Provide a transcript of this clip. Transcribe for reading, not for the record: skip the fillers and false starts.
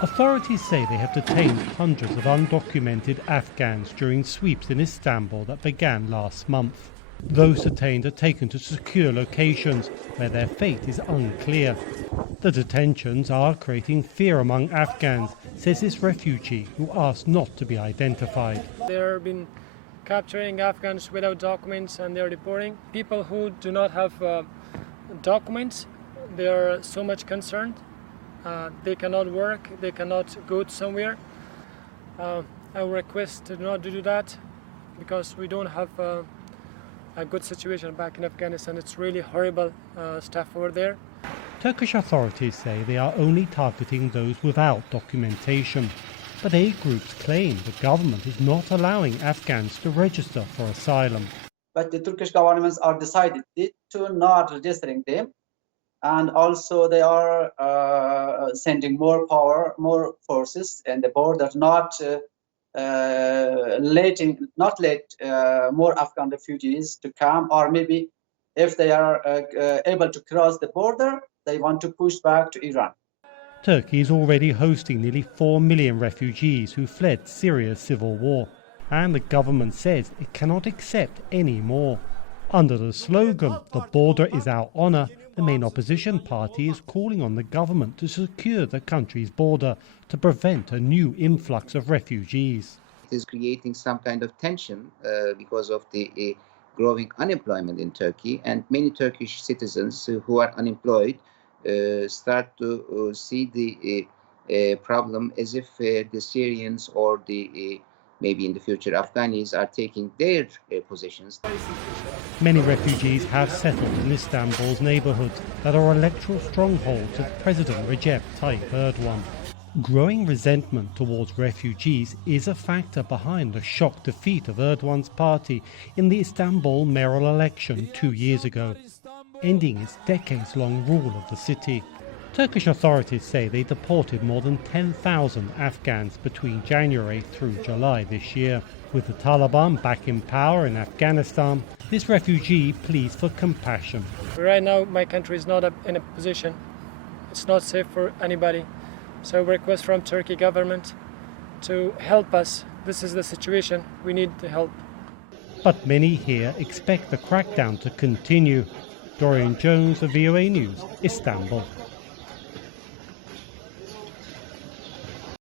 Authorities say they have detained hundreds of undocumented Afghans during sweeps in Istanbul that began last month. Those detained are taken to secure locations where their fate is unclear. The detentions are creating fear among Afghans, says this refugee who asked not to be identified. They have been capturing Afghans without documents and they are deporting people who do not have documents. They are so much concerned. They cannot work, they cannot go somewhere. I would request to not do that because we don't have a good situation back in Afghanistan. It's really horrible stuff over there. Turkish authorities say they are only targeting those without documentation. But aid groups claim the government is not allowing Afghans to register for asylum. But the Turkish governments are decided to not registering them. And also they are sending more power, more forces in the border, not let more Afghan refugees to come, or maybe if they are able to cross the border, they want to push back to Iran. Turkey is already hosting nearly 4 million refugees who fled Syria's civil war, and the government says it cannot accept any more. Under the slogan, "The border is our honour," the main opposition party is calling on the government to secure the country's border to prevent a new influx of refugees. It is creating some kind of tension because of the growing unemployment in Turkey, and many Turkish citizens who are unemployed start to see the problem as if the Syrians or the maybe in the future Afghans are taking their positions. Many refugees have settled in Istanbul's neighbourhoods that are electoral strongholds of President Recep Tayyip Erdogan. Growing resentment towards refugees is a factor behind the shock defeat of Erdogan's party in the Istanbul mayoral election 2 years ago, ending its decades-long rule of the city. Turkish authorities say they deported more than 10,000 Afghans between January through July this year. With the Taliban back in power in Afghanistan, this refugee pleads for compassion. Right now, my country is not in a position. It's not safe for anybody. So we request from Turkey government to help us. This is the situation. We need the help. But many here expect the crackdown to continue. Dorian Jones of VOA News, Istanbul.